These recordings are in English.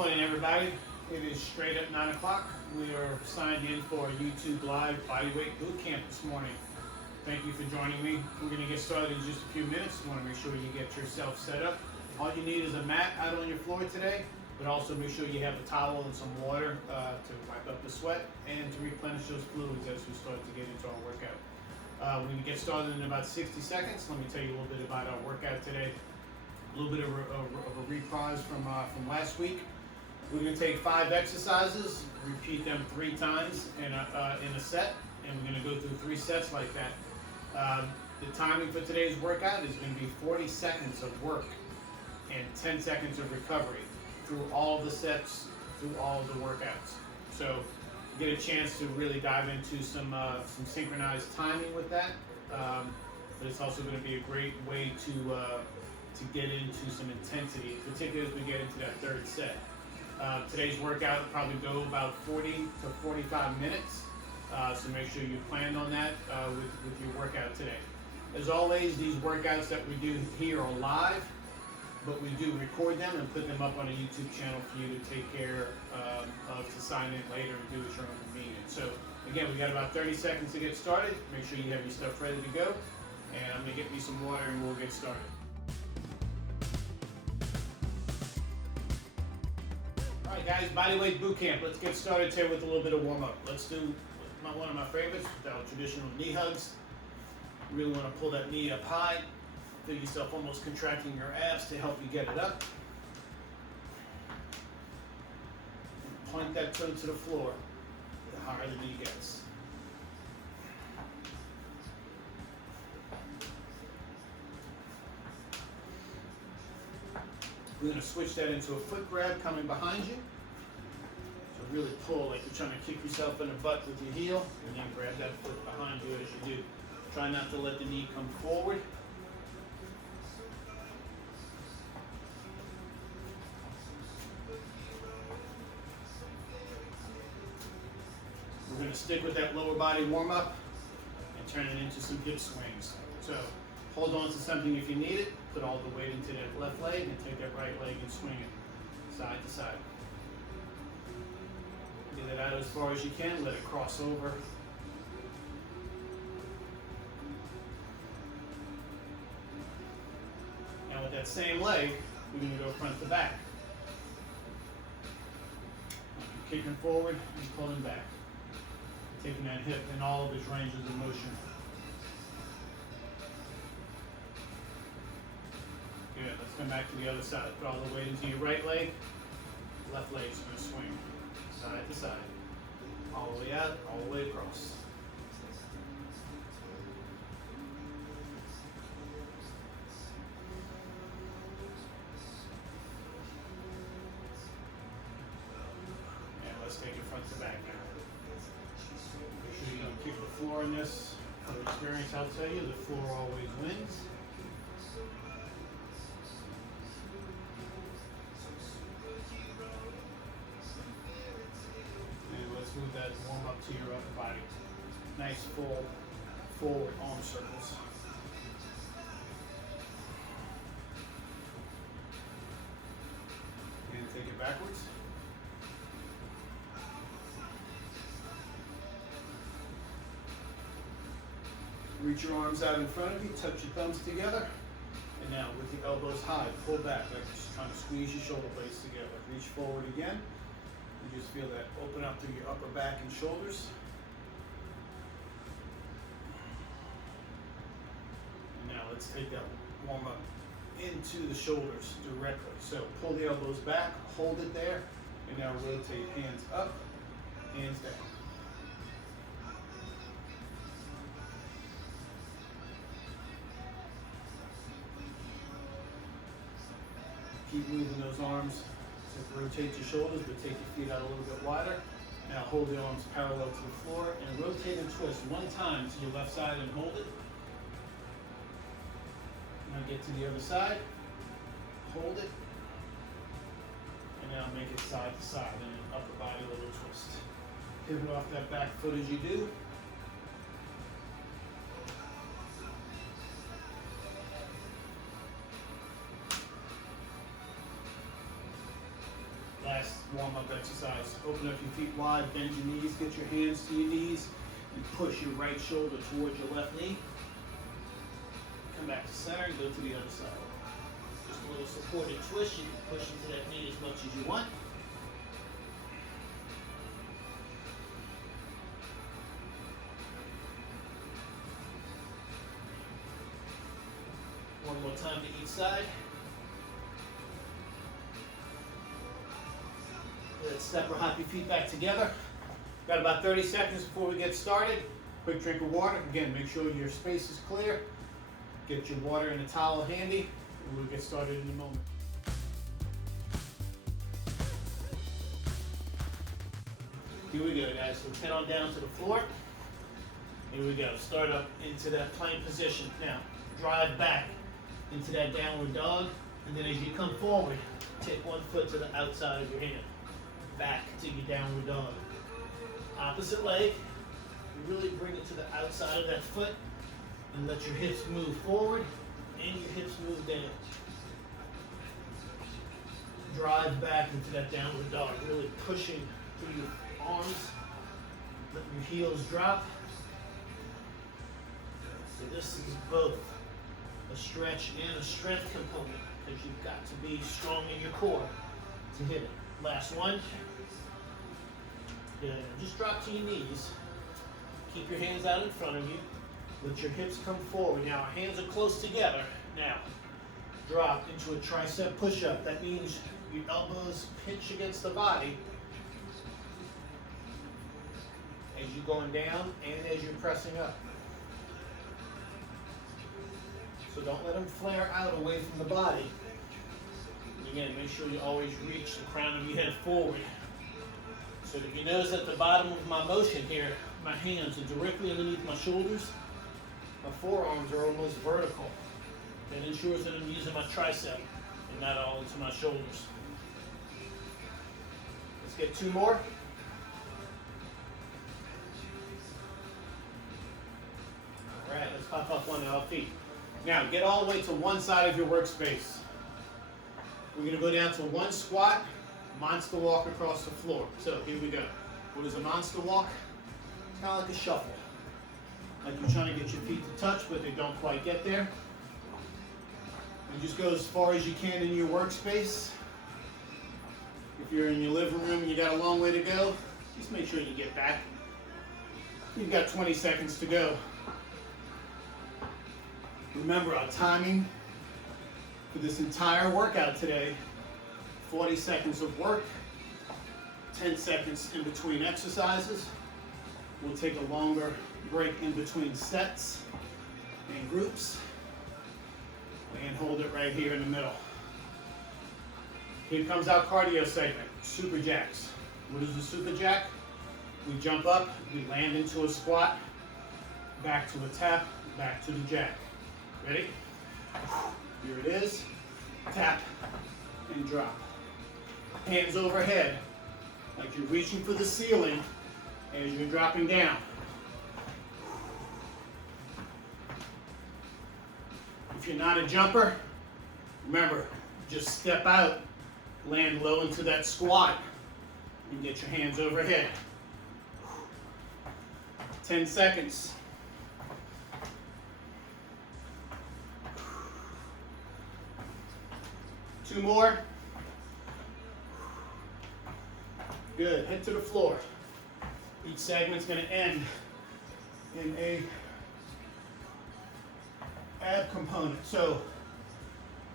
morning, everybody. It is straight at 9 o'clock. We are signed in for a YouTube Live Bodyweight Bootcamp this morning. Thank you for joining me. We're going to get started in just a few minutes. You want to make sure you get yourself set up. All you need is a mat out on your floor today, but also make sure you have a towel and some water to wipe up the sweat and to replenish those fluids as we start to get into our workout. We're going to get started in about 60 seconds. Let me tell you a little bit about our workout today. A little bit of a reprise from last week. We're going to take 5 exercises, repeat them 3 times in a set, and we're going to go through 3 sets like that. The timing for today's workout is going to be 40 seconds of work and 10 seconds of recovery through all the sets, through all the workouts. So get a chance to really dive into some synchronized timing with that. But it's also going to be a great way to get into some intensity, particularly as we get into that 3rd set. Today's workout will probably go about 40 to 45 minutes, so make sure you plan on that with your workout today. As always, these workouts that we do here are live, but we do record them and put them up on a YouTube channel for you to take care of, to sign in later and do at your own convenience. So again, we got about 30 seconds to get started. Make sure you have your stuff ready to go, and I'm going to get me some water and we'll get started. All right, guys, Bodyweight Bootcamp. Let's get started here with a little bit of warm-up. Let's do one of my favorites, our traditional knee hugs. You really want to pull that knee up high. Feel yourself almost contracting your abs to help you get it up. And point that toe to the floor, the higher the knee gets. We're going to switch that into a foot grab coming behind you. So really pull like you're trying to kick yourself in the butt with your heel, and then grab that foot behind you as you do. Try not to let the knee come forward. We're going to stick with that lower body warm up and turn it into some hip swings. So hold on to something if you need it. Put all the weight into that left leg and take that right leg and swing it side to side. Get it out as far as you can. Let it cross over. Now with that same leg, we're going to go front to back. You're kicking forward and pulling back. Taking that hip in all of its ranges of motion. Good, let's come back to the other side. Put all the weight into your right leg. Left leg's going to swing side to side. All the way out, all the way across. And let's take it front to back now. Make sure you don't kick the floor in this. From experience, I'll tell you, the floor always wins. Let's move that warm up to your upper body. Nice full forward arm circles. And take it backwards. Reach your arms out in front of you, touch your thumbs together. And now with the elbows high, pull back like just trying to squeeze your shoulder blades together. Reach forward again. You just feel that open up through your upper back and shoulders. And now let's take that warm up into the shoulders directly. So pull the elbows back, hold it there, and now rotate hands up, hands down. Keep moving those arms. So rotate your shoulders, but take your feet out a little bit wider. Now hold the arms parallel to the floor and rotate and twist 1 time to your left side and hold it. Now get to the other side, hold it, and now make it side to side and then upper body little twist. Pivot off that back foot as you do. Last exercise. Open up your feet wide, bend your knees, get your hands to your knees, and push your right shoulder towards your left knee. Come back to center and go to the other side. Just a little supported twist. You can push into that knee as much as you want. One more time to each side. Let's step or hop your feet back together. Got about 30 seconds before we get started. Quick drink of water. Again, make sure your space is clear. Get your water and a towel handy, and we'll get started in a moment. Here we go, guys. So head on down to the floor. Here we go. Start up into that plank position. Now, drive back into that downward dog, and then as you come forward, take one foot to the outside of your hand. Back to your downward dog. Opposite leg, you really bring it to the outside of that foot and let your hips move forward and your hips move down. Drive back into that downward dog, really pushing through your arms. Let your heels drop. So this is both a stretch and a strength component because you've got to be strong in your core to hit it. Last one. Good. Just drop to your knees. Keep your hands out in front of you. Let your hips come forward. Now our hands are close together. Now drop into a tricep push-up. That means your elbows pinch against the body as you're going down and as you're pressing up. So don't let them flare out away from the body. And again, make sure you always reach the crown of your head forward. So if you notice at the bottom of my motion here, my hands are directly underneath my shoulders. My forearms are almost vertical. That ensures that I'm using my tricep and not all into my shoulders. Let's get two more. All right, let's pop up one of our feet. Now get all the way to one side of your workspace. We're going to go down to one squat, monster walk across the floor. So here we go. What is a monster walk? It's kind of like a shuffle. Like you're trying to get your feet to touch, but they don't quite get there. And just go as far as you can in your workspace. If you're in your living room and you got a long way to go, just make sure you get back. You've got 20 seconds to go. Remember our timing for this entire workout today, 40 seconds of work, 10 seconds in between exercises. We'll take a longer break in between sets and groups and hold it right here in the middle. Here comes our cardio segment, super jacks. What is the super jack? We jump up, we land into a squat, back to a tap, back to the jack. Ready? Here it is. Tap and drop. Hands overhead, like you're reaching for the ceiling as you're dropping down. If you're not a jumper, remember, just step out, land low into that squat, and get your hands overhead. 10 seconds. Two more. Good. Head to the floor. Each segment's going to end in a ab component. So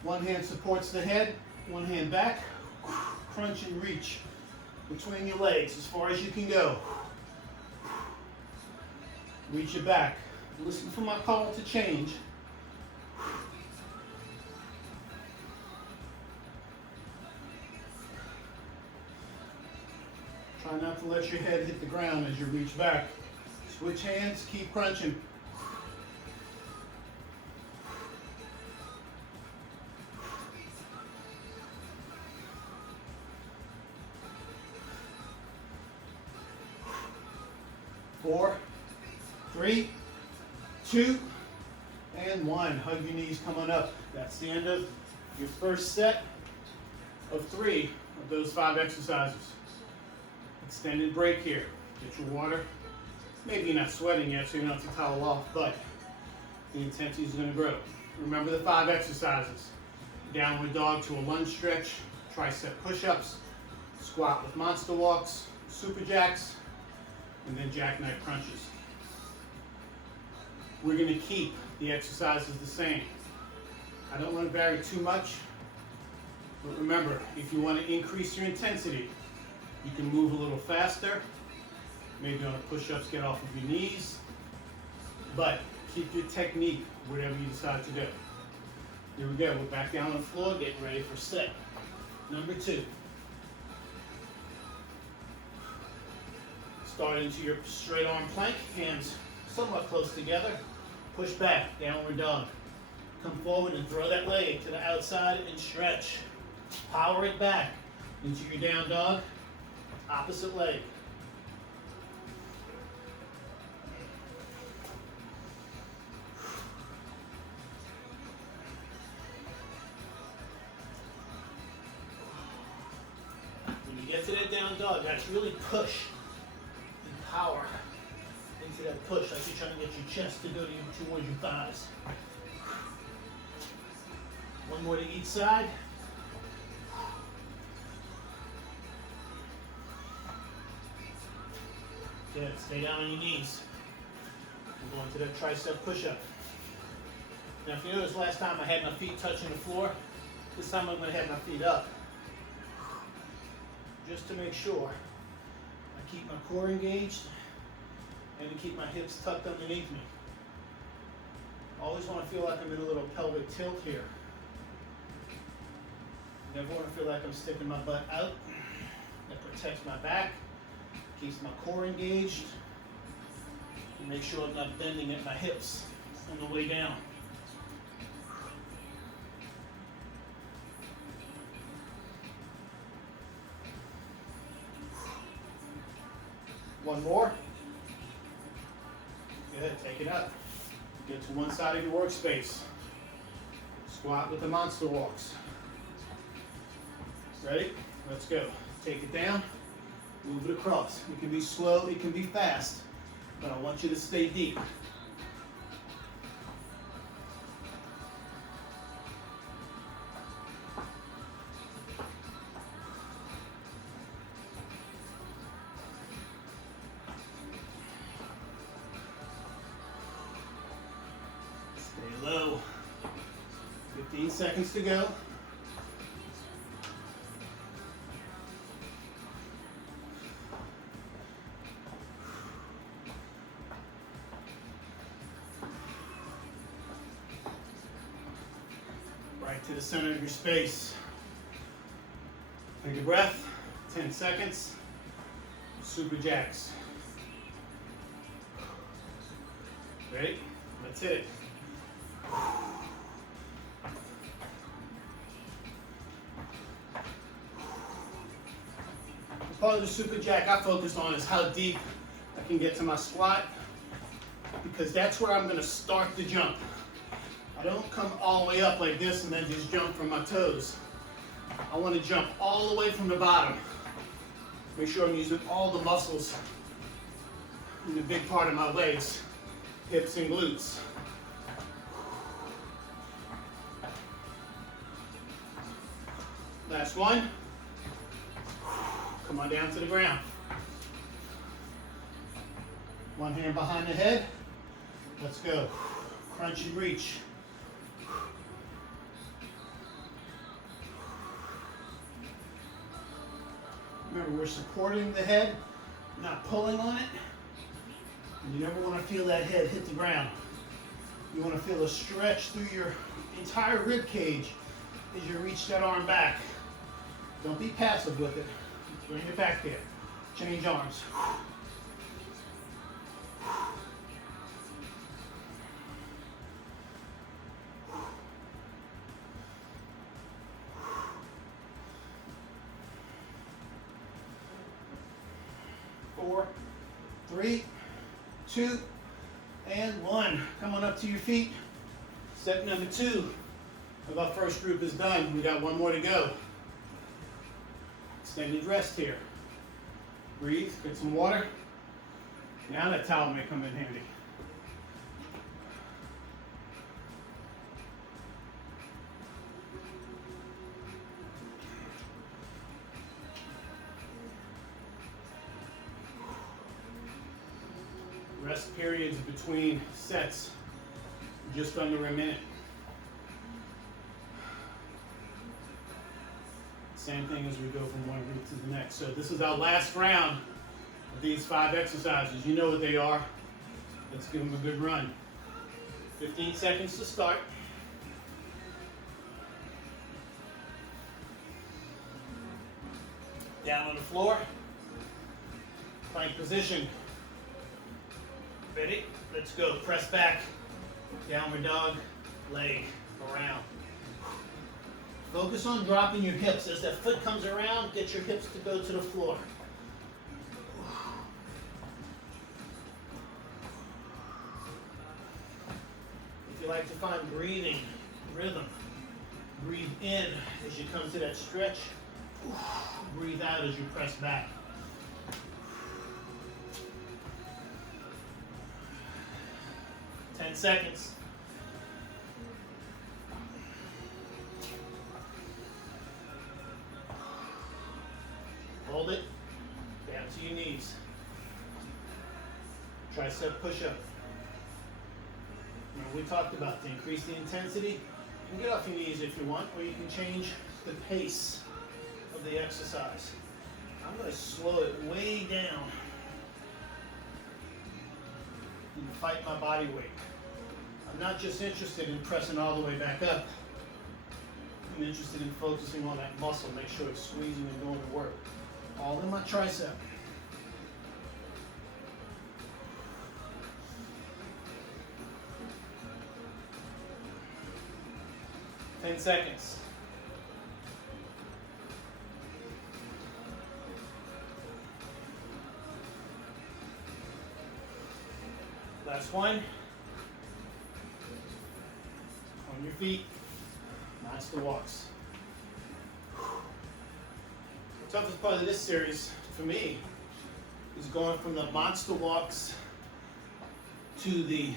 one hand supports the head, one hand back. Crunch and reach between your legs as far as you can go. Reach it back. Listen for my call to change. Try not to let your head hit the ground as you reach back. Switch hands, keep crunching. Four, three, two, and one. Hug your knees coming up. That's the end of your first set of 3 of those 5 exercises. Extended break here. Get your water. Maybe you're not sweating yet, so you don't have to towel off, but the intensity is going to grow. Remember the 5 exercises. Downward dog to a lunge stretch, tricep push-ups, squat with monster walks, super jacks, and then jackknife crunches. We're going to keep the exercises the same. I don't want to vary too much, but remember, if you want to increase your intensity, you can move a little faster. Maybe on the push-ups, get off of your knees, but keep your technique, whatever you decide to do. Here we go, we're back down on the floor, getting ready for set number 2. Start into your straight arm plank, hands somewhat close together. Push back, downward dog. Come forward and throw that leg to the outside and stretch. Power it back into your down dog, opposite leg. Get to that down dog. That's really push and power into that push, like you're trying to get your chest to go towards your thighs. One more to each side. Good. Stay down on your knees. We're going to that tricep push-up. Now, if you notice, last time I had my feet touching the floor. This time I'm going to have my feet up, just to make sure I keep my core engaged and to keep my hips tucked underneath me. Always want to feel like I'm in a little pelvic tilt here. Never want to feel like I'm sticking my butt out. That protects my back, keeps my core engaged, and make sure I'm not bending at my hips on the way down. One more. Good, take it up. Get to one side of your workspace. Squat with the monster walks. Ready? Let's go. Take it down, move it across. It can be slow, it can be fast, but I want you to stay deep. Low. 15 seconds to go. Right to the center of your space. Take a breath. 10 seconds. Super jacks. Ready? Let's hit it. Part of the super jack I focus on is how deep I can get to my squat, because that's where I'm going to start the jump. I don't come all the way up like this and then just jump from my toes. I want to jump all the way from the bottom. Make sure I'm using all the muscles in the big part of my legs, hips and glutes. Last one. Come on down to the ground. One hand behind the head. Let's go. Crunch and reach. Remember, we're supporting the head, not pulling on it. And you never want to feel that head hit the ground. You want to feel a stretch through your entire rib cage as you reach that arm back. Don't be passive with it. Bring it back there. Change arms. Four, three, two, and one. Come on up to your feet. Step number 2 of our first group is done. We got one more to go. Extended rest here. Breathe, get some water. Now that towel may come in handy. Rest periods between sets, just under a minute. Same thing as we go from one group to the next. So this is our last round of these 5 exercises. You know what they are. Let's give them a good run. 15 seconds to start. Down on the floor. Plank position. Ready? Let's go. Press back. Downward dog. Leg around. Focus on dropping your hips. As that foot comes around, get your hips to go to the floor. If you like to find breathing, rhythm, breathe in as you come to that stretch. Breathe out as you press back. Seconds. Hold it. Down to your knees. Tricep push-up. Now we talked about to increase the intensity. You can get off your knees if you want, or you can change the pace of the exercise. I'm going to slow it way down and fight my body weight. I'm not just interested in pressing all the way back up. I'm interested in focusing on that muscle, make sure it's squeezing and doing the work. All in my tricep. Ten seconds. Last one. On your feet, monster walks. The toughest part of this series, for me, is going from the monster walks to the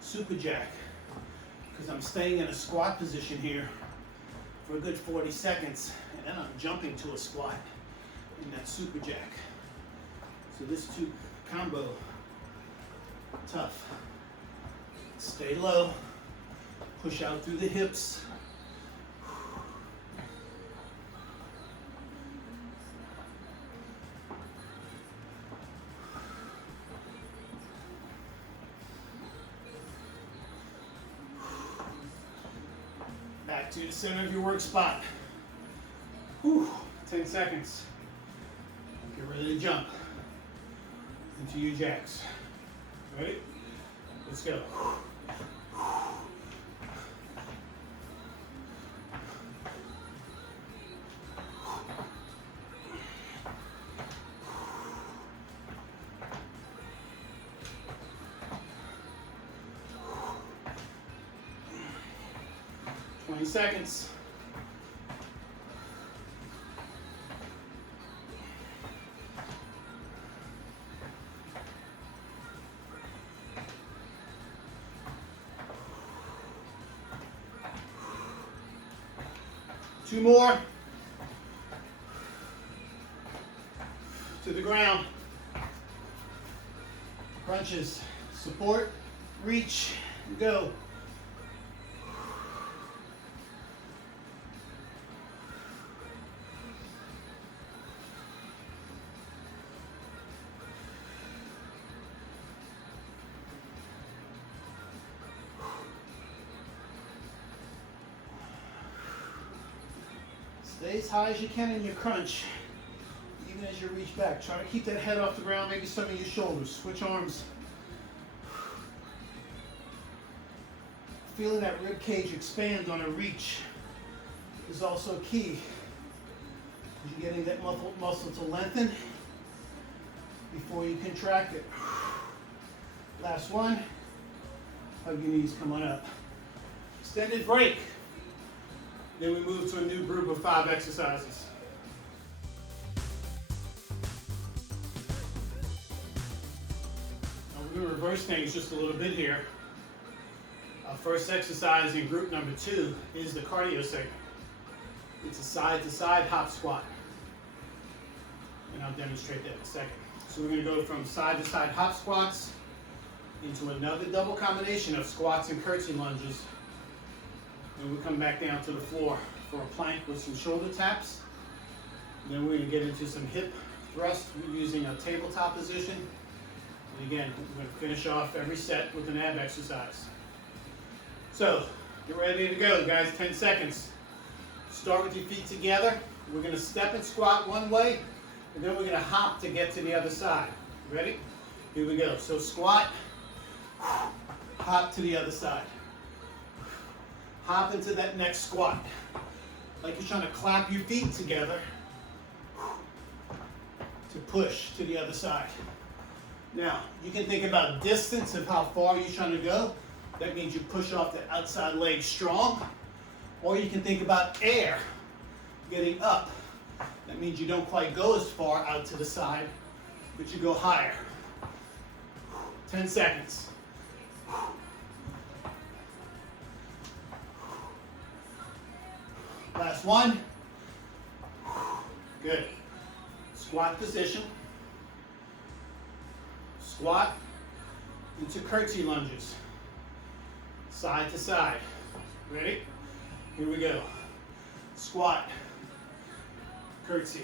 super jack, because I'm staying in a squat position here for a good 40 seconds, and then I'm jumping to a squat in that super jack. So this two combo, tough. Stay low. Push out through the hips. Back to the center of your work spot. 10 seconds. Get ready to jump into your jacks. Ready? Let's go. 20 seconds. Two more. To the ground. Crunches. Support. Reach. Go. Stay as high as you can in your crunch, even as you reach back. Try to keep that head off the ground, maybe some of your shoulders. Switch arms. Feeling that rib cage expand on a reach is also key. You're getting that muscle to lengthen before you contract it. Last one. Hug your knees, come on up. Extended break. Then we move to a new group of 5 exercises. We're going to reverse things just a little bit here. Our first exercise in group number 2 is the cardio segment. It's a side-to-side hop squat. And I'll demonstrate that in a second. So we're going to go from side-to-side hop squats into another double combination of squats and curtsy lunges. And we'll come back down to the floor for a plank with some shoulder taps. And then we're going to get into some hip thrust using a tabletop position. And again, we're going to finish off every set with an ab exercise. So, get ready to go, guys. 10 seconds. Start with your feet together. We're going to step and squat one way, and then we're going to hop to get to the other side. Ready? Here we go. So squat, hop to the other side. Hop into that next squat. Like you're trying to clap your feet together to push to the other side. Now, you can think about distance of how far you're trying to go. That means you push off the outside leg strong. Or you can think about air getting up. That means you don't quite go as far out to the side, but you go higher. 10 seconds. Last one. Good. Squat position. Squat into curtsy lunges. Side to side. Ready? Here we go. Squat. Curtsy.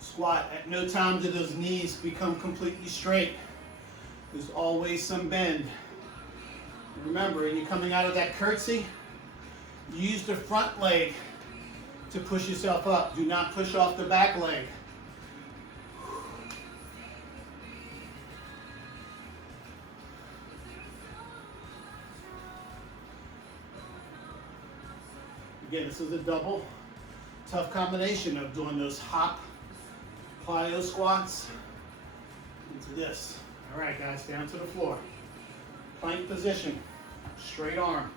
Squat. At no time do those knees become completely straight. There's always some bend. Remember, when you're coming out of that curtsy, use the front leg to push yourself up. Do not push off the back leg. Again, this is a double tough combination of doing those hop plyo squats into this. All right, guys, down to the floor. Plank position, straight arm,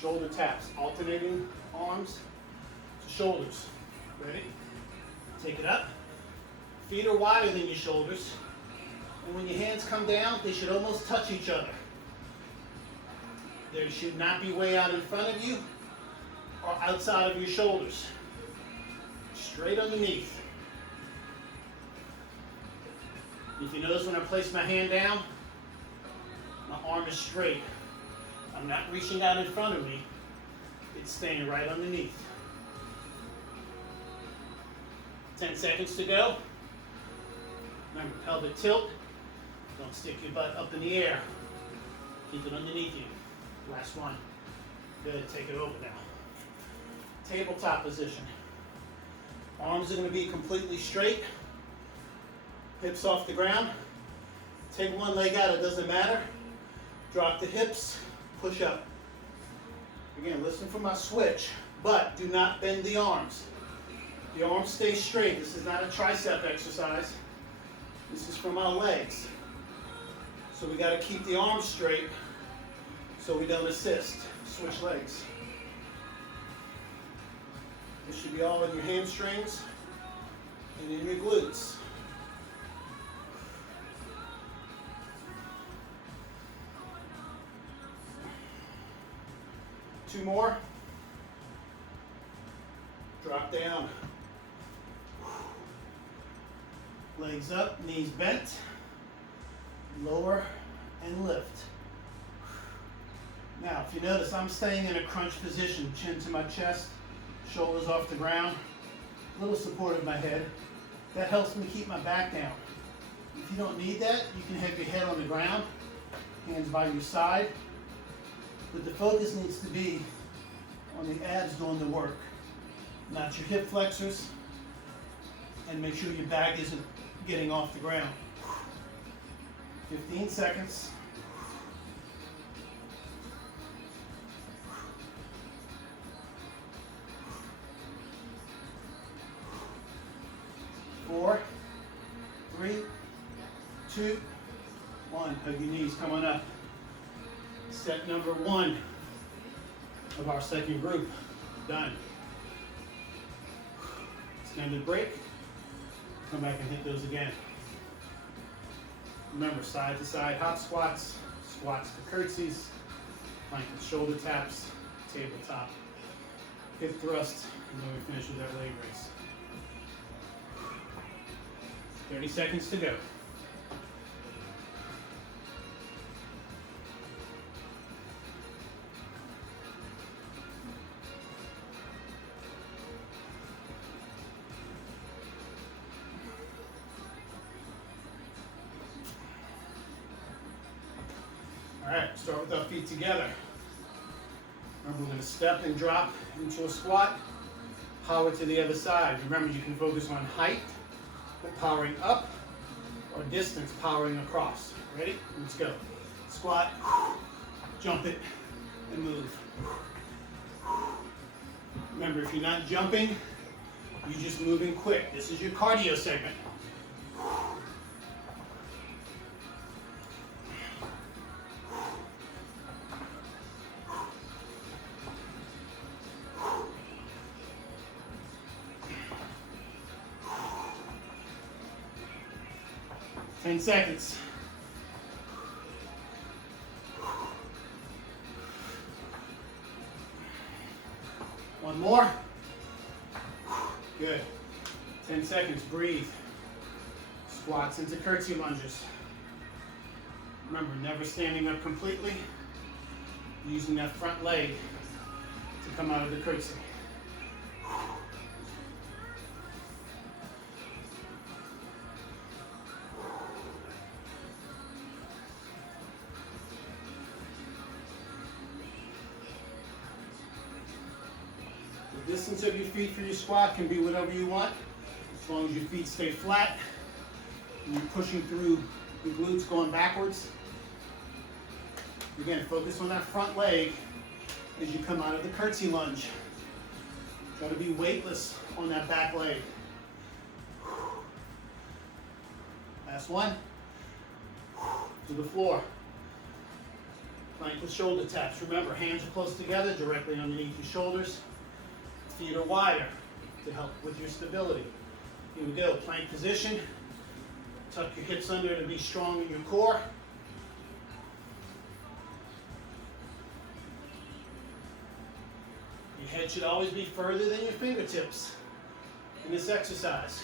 shoulder taps, alternating arms to shoulders. Ready? Take it up. Feet are wider than your shoulders. And when your hands come down, they should almost touch each other. They should not be way out in front of you or outside of your shoulders. Straight underneath. If you notice when I place my hand down, my arm is straight. I'm not reaching out in front of me. It's staying right underneath. 10 seconds to go. Remember, pelvic tilt. Don't stick your butt up in the air. Keep it underneath you. Last one. Good, take it over now. Tabletop position. Arms are going to be completely straight. Hips off the ground. Take one leg out, it doesn't matter. Drop the hips, push up. Again, listen for my switch, but do not bend the arms. The arms stay straight. This is not a tricep exercise. This is for my legs. So we got to keep the arms straight so we don't assist. Switch legs. This should be all in your hamstrings and in your glutes. Two more. Drop down. Legs up, knees bent. Lower and lift. Now, if you notice, I'm staying in a crunch position, chin to my chest, shoulders off the ground, a little support of my head. That helps me keep my back down. If you don't need that, you can have your head on the ground, hands by your side, but the focus needs to be on the abs doing the work, not your hip flexors, and make sure your back isn't getting off the ground. 15 seconds. Four, 3, 2, 1. Hug your knees, come on up. Set number 1 of our second group. Done. Extended break. Come back and hit those again. Remember, side to side hop squats, squats to curtsies, plank with shoulder taps, tabletop, hip thrust, and then we finish with our leg raise. 30 seconds to go. All right, start with our feet together. Remember, we're going to step and drop into a squat, power to the other side. Remember, you can focus on height, powering up, or distance, powering across. Ready? Let's go. Squat, jump it, and move. Remember, if you're not jumping, you're just moving quick. This is your cardio segment. 10 seconds. One more. Good. 10 seconds. Breathe. Squats into curtsy lunges. Remember, never standing up completely. Using that front leg to come out of the curtsy. The distance of your feet for your squat can be whatever you want, as long as your feet stay flat and you're pushing through your glutes going backwards. Again, focus on that front leg as you come out of the curtsy lunge. Try to be weightless on that back leg. Last one. To the floor. Plank with shoulder taps. Remember, hands are close together, directly underneath your shoulders. Feet are wider to help with your stability. Here we go. Plank position. Tuck your hips under to be strong in your core. Your head should always be further than your fingertips in this exercise.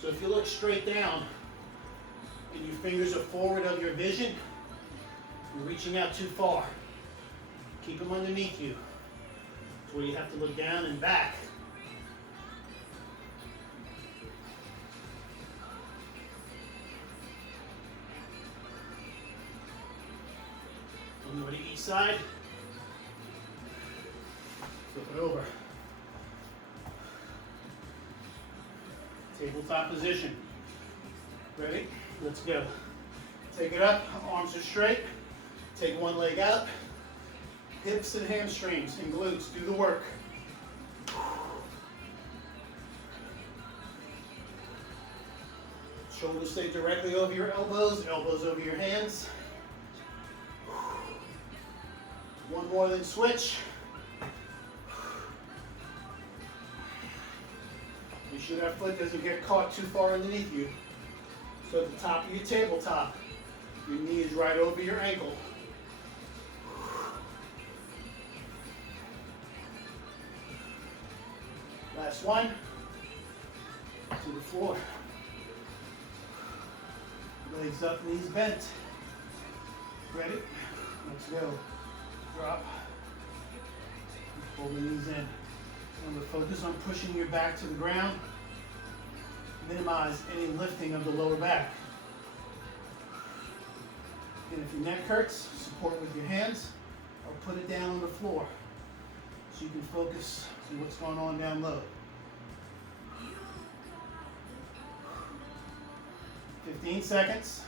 So if you look straight down and your fingers are forward of your vision, you're reaching out too far. Keep them underneath you. It's where you have to look down and back. One more to each side. Flip it over. Tabletop position. Ready? Let's go. Take it up, arms are straight. Take one leg out. Hips and hamstrings and glutes, do the work. Shoulders stay directly over your elbows, elbows over your hands. One more, then switch. Make sure that foot doesn't get caught too far underneath you. So at the top of your tabletop, your knee is right over your ankle. Last one. To the floor. Legs up, knees bent. Ready? Let's go. Drop. Pull the knees in. Remember, focus on pushing your back to the ground. Minimize any lifting of the lower back. And if your neck hurts, support with your hands or put it down on the floor so you can focus on what's going on down low. 15 seconds.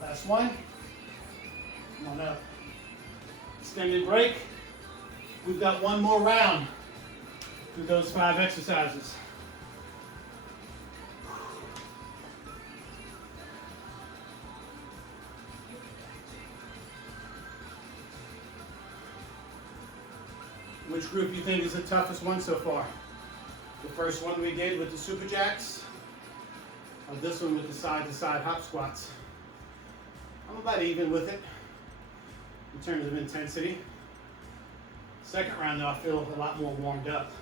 Last one. Come on up. Extended break. We've got one more round through those 5 exercises. Which group you think is the toughest one so far? The first one we did with the super jacks, or this one with the side-to-side hop squats? I'm about even with it in terms of intensity. Second round though, I feel a lot more warmed up.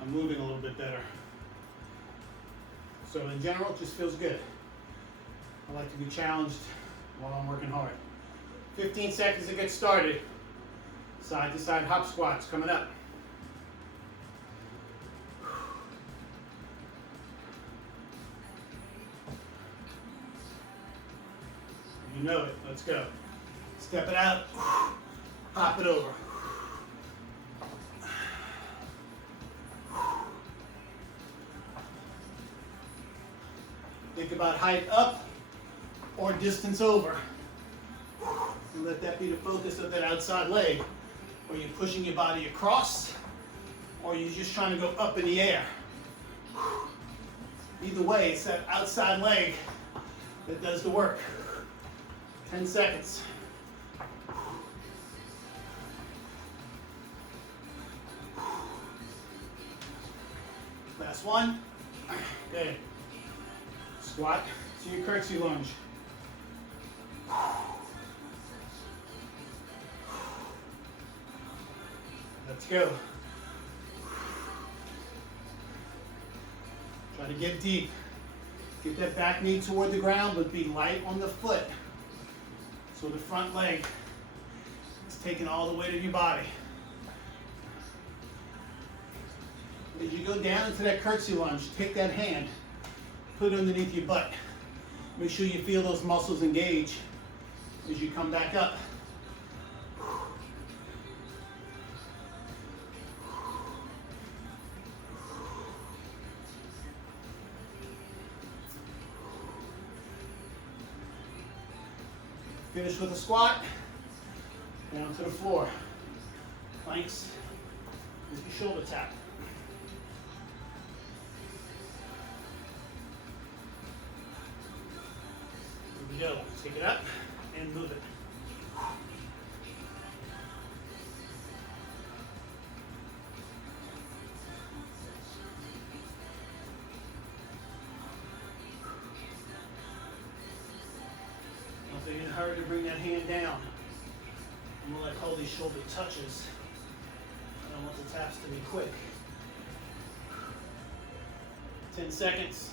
I'm moving a little bit better. So in general, it just feels good. I like to be challenged while I'm working hard. 15 seconds to get started. Side to side hop squats coming up. You know it, let's go. Step it out, hop it over. Think about height up or distance over. And let that be the focus of that outside leg. Are you pushing your body across, or are you just trying to go up in the air? Either way, it's that outside leg that does the work. 10 seconds. Last one. Good. Squat to your curtsy lunge. Let's go. Try to get deep. Get that back knee toward the ground, but be light on the foot. So the front leg is taking all the weight of your body. As you go down into that curtsy lunge, take that hand, put it underneath your butt. Make sure you feel those muscles engage as you come back up. Finish with a squat, down to the floor. Planks with your shoulder tap. Here we go. Take it up and move it. Don't be in a hurry to bring that hand down. I'm going to hold these shoulder touches. I don't want the taps to be quick. 10 seconds.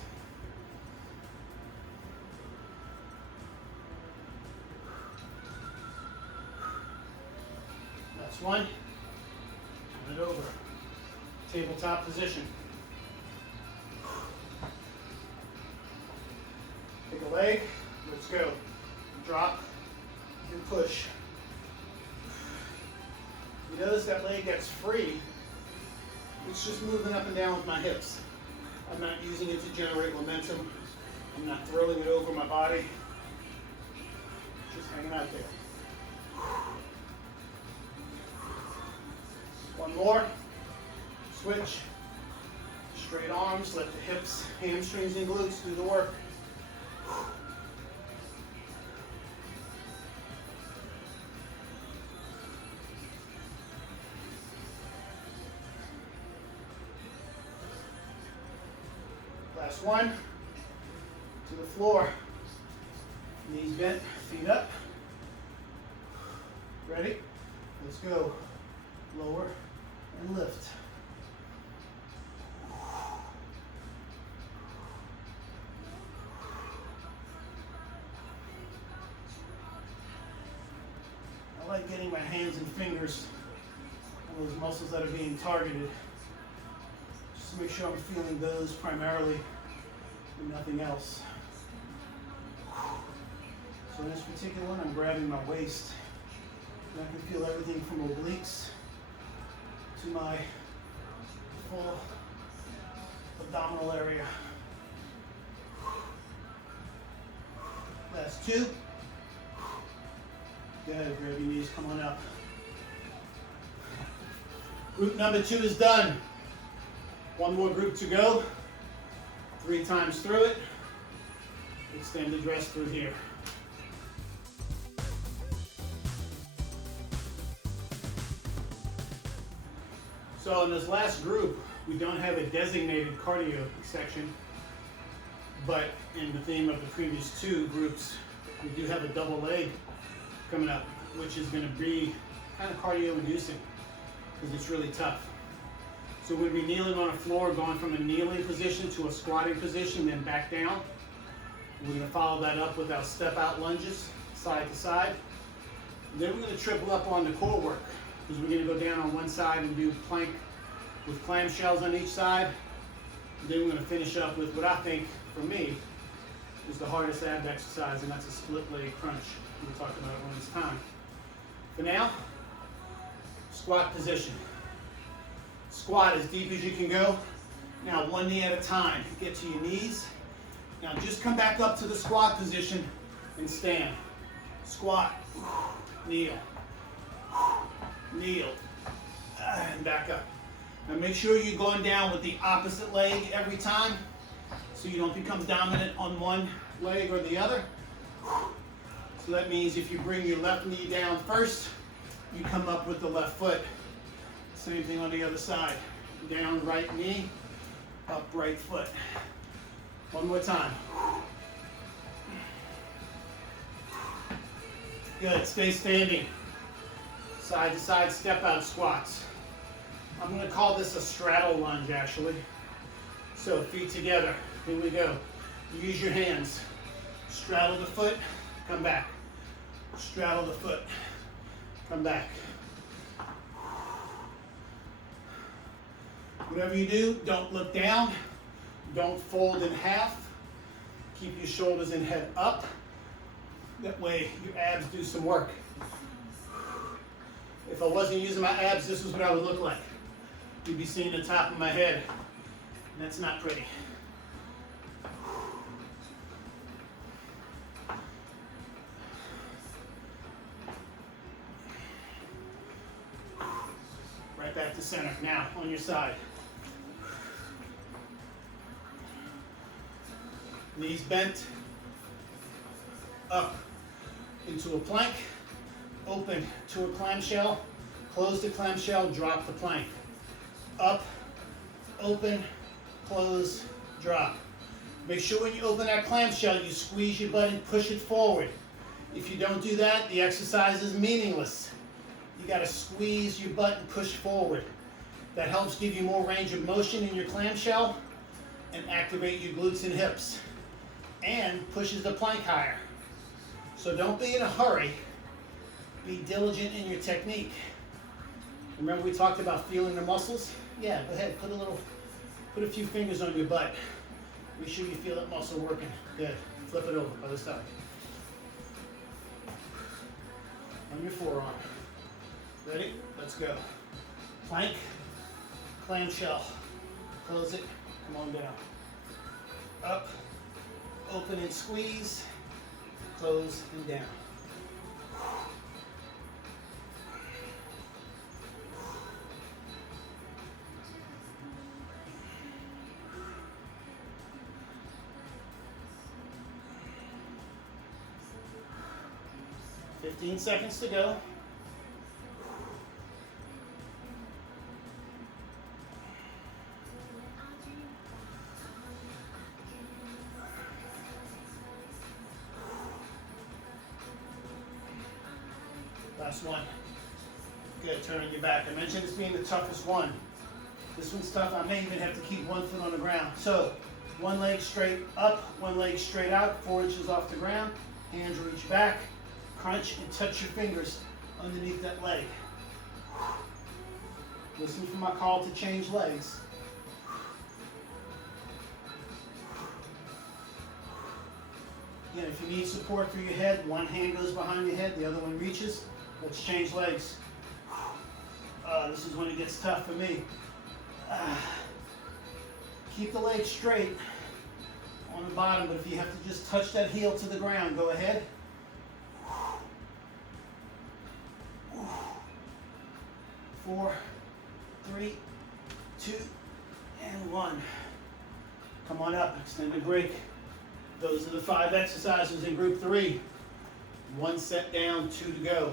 That's one. Turn it over. Tabletop position. Take a leg. Let's go. Drop and push. You notice that leg gets free. It's just moving up and down with my hips. I'm not using it to generate momentum. I'm not throwing it over my body. Just hanging out there. One more. Switch. Straight arms. Let the hips, hamstrings, and glutes do the work. Last one, to the floor, knees bent, feet up. Ready? Let's go. Lower and lift. I like getting my hands and fingers on those muscles that are being targeted. Just to make sure I'm feeling those primarily and nothing else. So in this particular one, I'm grabbing my waist. And I can feel everything from obliques to my full abdominal area. Last two. Good, grab your knees, come on up. Group number 2 is done. One more group to go. 3 times through it. Extend the dress through here. So in this last group, we don't have a designated cardio section, but in the theme of the previous two groups, we do have a double leg coming up, which is going to be kind of cardio inducing because it's really tough. So we're going to be kneeling on a floor, going from a kneeling position to a squatting position, then back down. We're going to follow that up with our step out lunges, side to side. Then we're going to triple up on the core work, because we're going to go down on one side and do plank with clamshells on each side. Then we're going to finish up with what I think, for me, is the hardest ab exercise, and that's a split leg crunch. We'll talk about it when it's time. For now, squat position. Squat as deep as you can go. Now one knee at a time. Get to your knees. Now just come back up to the squat position and stand. Squat, kneel, kneel, and back up. Now make sure you're going down with the opposite leg every time, so you don't become dominant on one leg or the other. So that means if you bring your left knee down first, you come up with the left foot. Same thing on the other side. Down right knee, up right foot. One more time. Good, stay standing. Side to side step out squats. I'm going to call this a straddle lunge actually. So feet together, here we go. Use your hands. Straddle the foot, come back. Straddle the foot, come back. Whatever you do, don't look down. Don't fold in half. Keep your shoulders and head up. That way your abs do some work. If I wasn't using my abs, this is what I would look like. You'd be seeing the top of my head. And that's not pretty. Right back to center. Now, on your side. Knees bent. Up into a plank. Open to a clamshell. Close the clamshell, drop the plank. Up, open, close, drop. Make sure when you open that clamshell, you squeeze your butt and push it forward. If you don't do that, the exercise is meaningless. You got to squeeze your butt and push forward. That helps give you more range of motion in your clamshell and activate your glutes and hips, and pushes the plank higher. So don't be in a hurry. Be diligent in your technique. Remember we talked about feeling the muscles? Yeah, go ahead, put a few fingers on your butt. Make sure you feel that muscle working. Good. Flip it over, other side. On your forearm. Ready? Let's go. Plank, clamshell. Close it, come on down. Up, open and squeeze, close and down. Fifteen seconds to go. Last one. Good, turn on your back. I mentioned this being the toughest one. This one's tough. I may even have to keep one foot on the ground. So, one leg straight up, one leg straight out, 4 inches off the ground. Hands reach back, crunch and touch your fingers underneath that leg. Listen for my call to change legs. Again, if you need support through your head, one hand goes behind your head, the other one reaches. Let's change legs. This is when it gets tough for me. Keep the leg straight on the bottom, but if you have to just touch that heel to the ground, go ahead. 4, 3, 2, and 1. Come on up, extended break. Those are the 5 exercises in group 3. 1 set down, 2 to go.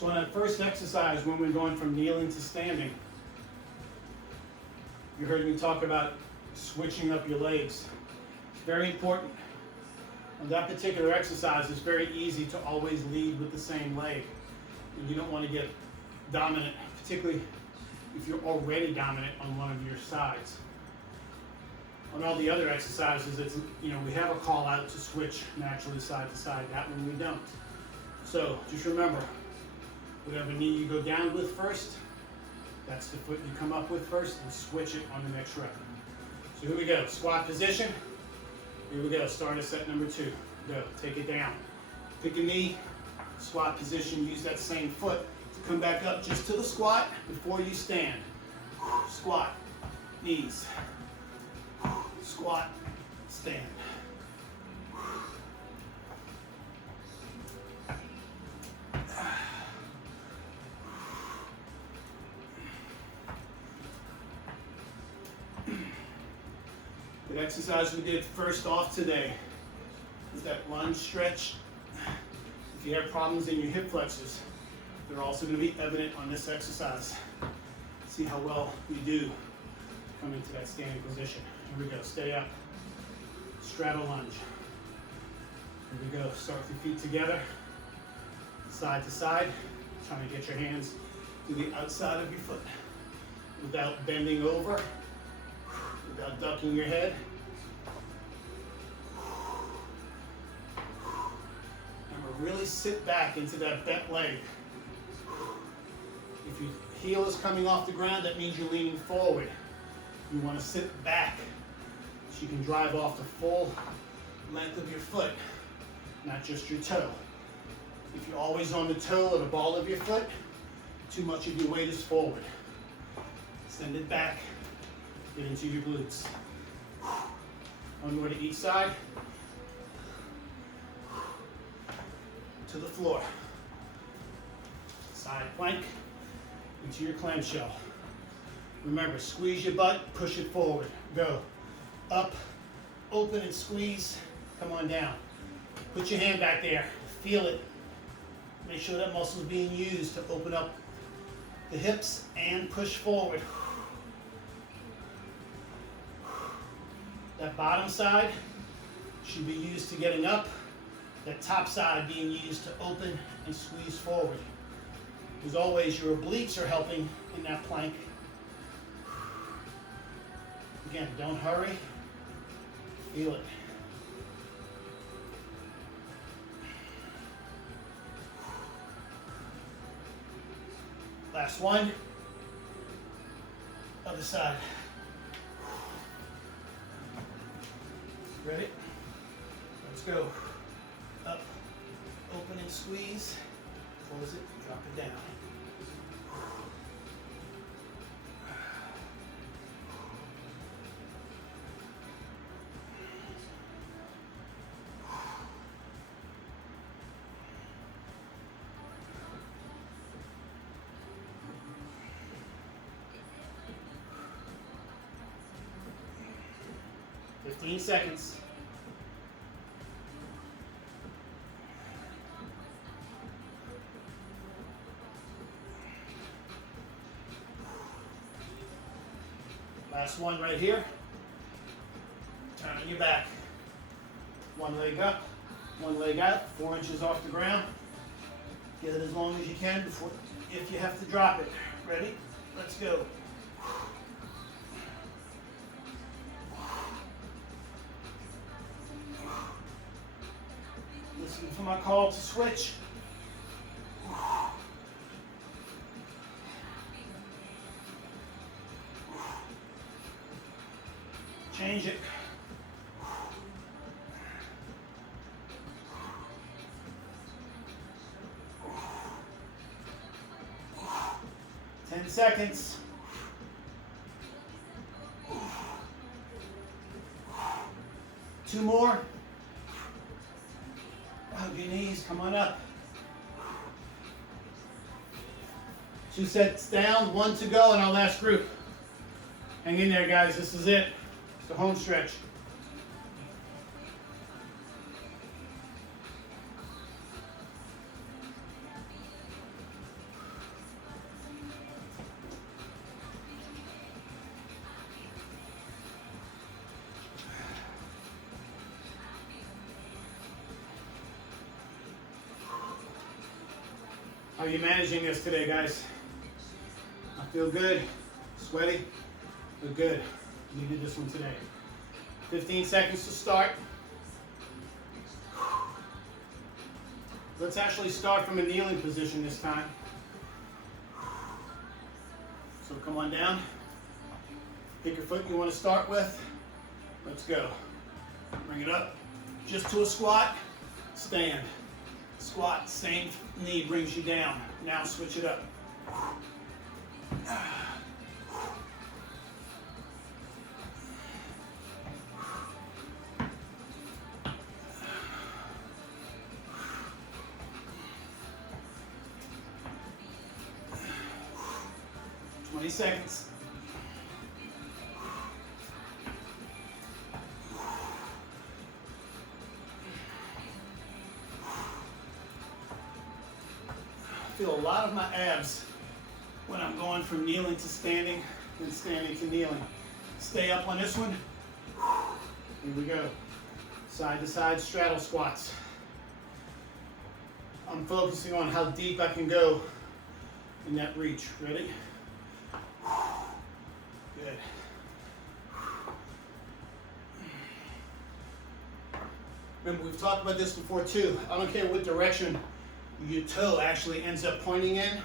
So on that first exercise, when we're going from kneeling to standing, you heard me talk about switching up your legs. It's very important. On that particular exercise, it's very easy to always lead with the same leg. And you don't want to get dominant, particularly if you're already dominant on one of your sides. On all the other exercises, it's, we have a call out to switch naturally side to side. That one we don't. So just remember, whatever knee you go down with first, that's the foot you come up with first, and switch it on the next rep. So here we go, squat position. Here we go, start at set number 2. Go, take it down. Pick a knee, squat position, use that same foot to come back up just to the squat before you stand. Squat, knees, squat, stand. The exercise we did first off today is that lunge stretch. If you have problems in your hip flexors, they're also going to be evident on this exercise. See how well we do come into that standing position. Here we go, stay up. Straddle lunge. Here we go, start with your feet together, side to side, trying to get your hands to the outside of your foot without bending over, without ducking your head. Remember, really sit back into that bent leg. If your heel is coming off the ground, that means you're leaning forward. You want to sit back so you can drive off the full length of your foot, not just your toe. If you're always on the toe or the ball of your foot, too much of your weight is forward. Send it back, get into your glutes. One more to each side. To the floor. Side plank into your clamshell. Remember, squeeze your butt, push it forward. Go. Up, open and squeeze. Come on down. Put your hand back there. Feel it. Make sure that muscle is being used to open up the hips and push forward. That bottom side should be used to getting up. That top side being used to open and squeeze forward. As always, your obliques are helping in that plank. Again, don't hurry. Feel it. Last one. Other side. Ready? Let's go. Up, open and squeeze. Close it, drop it down. Fifteen seconds. Last one right here. Turn on your back. One leg up, one leg out, 4 inches off the ground. Get it as long as you can before, if you have to drop it. Ready? Let's go. Listen for my call to switch. Change it. Ten seconds. Two more. Hug your knees, come on up. 2 sets down, 1 to go in our last group. Hang in there, guys, this is it. The home stretch. How are you managing this today, guys? I feel good, sweaty, but good. You did this one today. 15 seconds to start. Let's actually start from a kneeling position this time. So come on down. Pick your foot you want to start with. Let's go. Bring it up just to a squat. Stand. Squat, same knee brings you down. Now switch it up. Seconds. I feel a lot of my abs when I'm going from kneeling to standing and standing to kneeling. Stay up on this one. Here we go. Side to side straddle squats. I'm focusing on how deep I can go in that reach. Ready? Good. Remember, we've talked about this before too. I don't care what direction your toe actually ends up pointing in,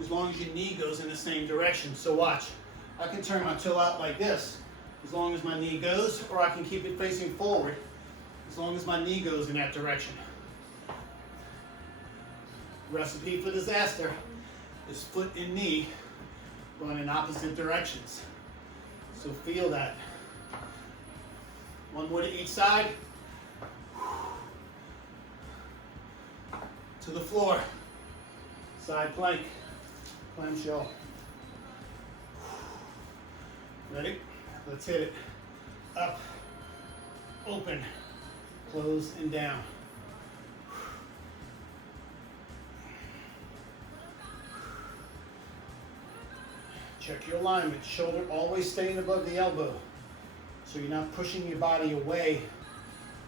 as long as your knee goes in the same direction. So watch. I can turn my toe out like this, as long as my knee goes, or I can keep it facing forward, as long as my knee goes in that direction. Recipe for disaster is foot and knee going in opposite directions. So feel that. One more to each side. To the floor. Side plank. Clamshell. Ready? Let's hit it. Up, open, close, and down. Check your alignment. Shoulder always staying above the elbow, so you're not pushing your body away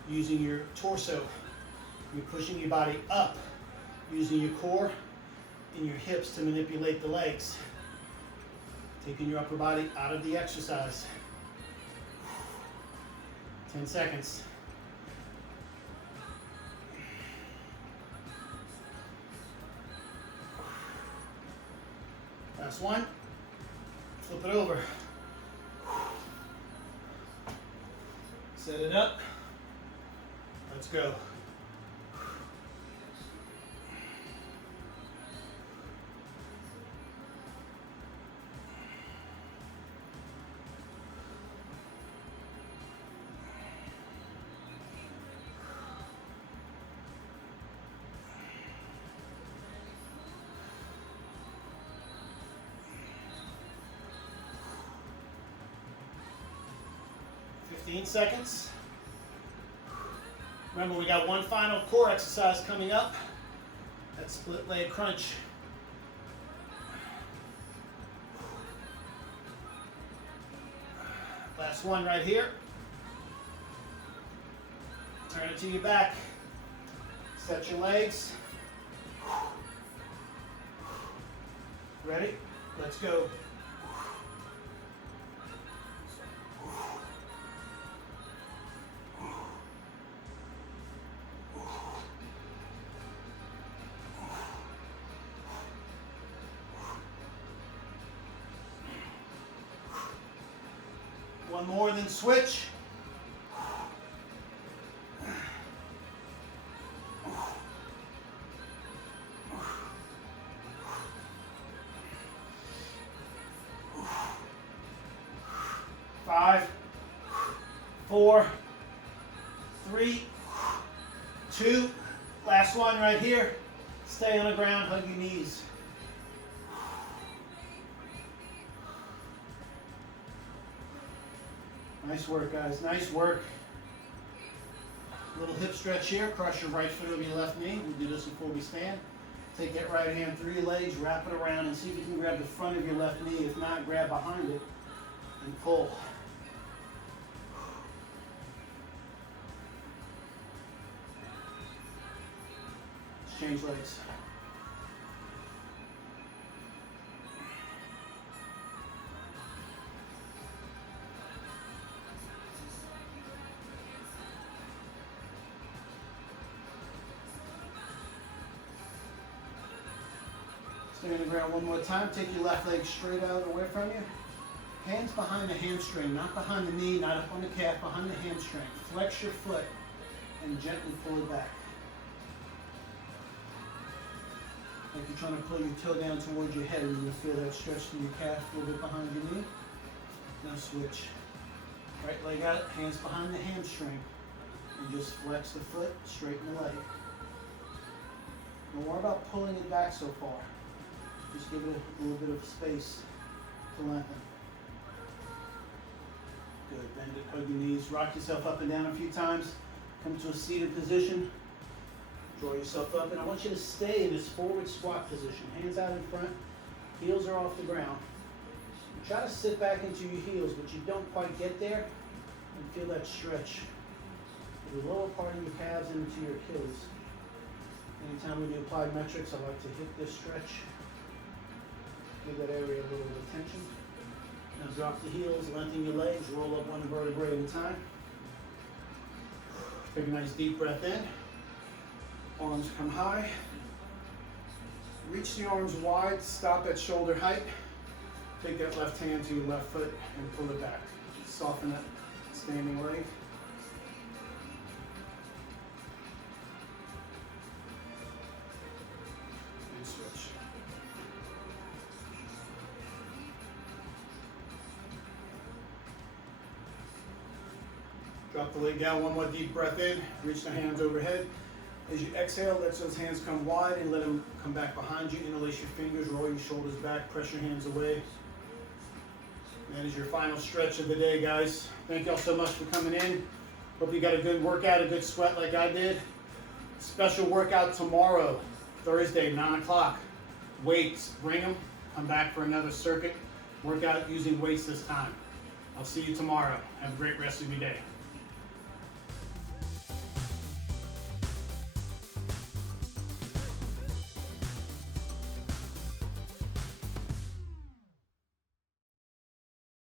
using your torso. You're pushing your body up using your core and your hips to manipulate the legs, taking your upper body out of the exercise. 10 seconds. Last one. Flip it over. Set it up. Let's go. Seconds. Remember, we got one final core exercise coming up. That's split leg crunch. Last one right here. Turn it to your back. Set your legs. Ready? Let's go. One more, then switch. Five, 4, 3, 2. Last one right here. Stay on the ground, hug your knees. Nice work, guys. Nice work. Little hip stretch here. Cross your right foot over your left knee. We do this before we stand. Take that right hand through your legs, wrap it around, and see if you can grab the front of your left knee. If not, grab behind it and pull. Let's change legs. Stay on the ground one more time. Take your left leg straight out away from you. Hands behind the hamstring, not behind the knee, not up on the calf, behind the hamstring. Flex your foot and gently pull it back. Like you're trying to pull your toe down towards your head, and you'll feel that stretch through your calf a little bit behind your knee. Now switch. Right leg out, hands behind the hamstring. And just flex the foot, straighten the leg. Don't worry about pulling it back so far. Just give it a little bit of space to lengthen. Good, bend it, hug your knees, rock yourself up and down a few times. Come to a seated position. Draw yourself up, and I want you to stay in this forward squat position. Hands out in front, heels are off the ground. Try to sit back into your heels, but you don't quite get there. And feel that stretch. The lower part of your calves into your Achilles. Anytime we do applied metrics, I like to hit this stretch. Give that area a little bit of tension. Now drop the heels, lengthen your legs, roll up one vertebrae at a time. Take a nice deep breath in. Arms come high. Reach the arms wide, stop at shoulder height. Take that left hand to your left foot and pull it back. Soften that standing leg. And switch. Drop the leg down, one more deep breath in. Reach the hands overhead. As you exhale, let those hands come wide and let them come back behind you. Interlace your fingers, roll your shoulders back, press your hands away. That is your final stretch of the day, guys. Thank y'all so much for coming in. Hope you got a good workout, a good sweat like I did. Special workout tomorrow, Thursday, 9 o'clock. Weights, bring them. Come back for another circuit. Workout using weights this time. I'll see you tomorrow. Have a great rest of your day.